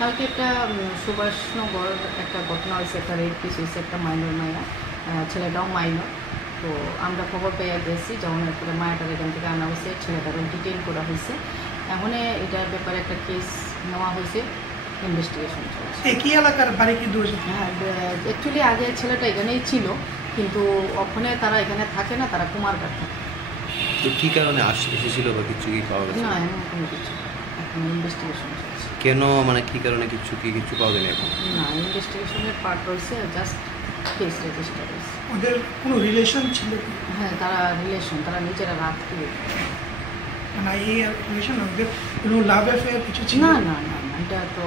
কালকে একটা সুভাষনগর একটা ঘটনা হয়েছে, একটা রেপ কেস হয়েছে, একটা মাইনর মায়া, ছেলেটাও মাইনর। তো আমরা খবর পেয়ে গেছি, যখন একটা মায়াটার এখান থেকে আনা হয়েছে, ছেলেটাকে ডিটেইন করা হয়েছে। এখন এটার ব্যাপারে একটা কেস নেওয়া হয়েছে, ইনভেস্টিগেশন চলছে। একই এলাকার বাড়ি কি দূর? হ্যাঁ, অ্যাকচুয়ালি আগে ছেলেটা এখানেই ছিল, কিন্তু ওখানে তারা এখানে থাকে না, তারা কুমারঘাট থাকে। তো কী কারণে এসেছিল বা কিছু কি পাওয়া গেছে? না, এমন কোনো কিছু, এখন ইনভেস্টিগেশন চলছে। কেন, মানে কী কারণে কিছু পাওয়া যায়নি এখন? না, ইনভেস্টিগেশনের পার্ট রয়েছে, জাস্ট কেস রেজিস্টার হয়েছে। ওদের কোনো রিলেশন ছিল কি? হ্যাঁ, তারা রিলেশন, তারা নিজেরা রাত দিয়ে। মানে এই রিলেশন ওদের কোনো লাভ অ্যাফেয়ার কিছু ছিল? না না না না, এটা তো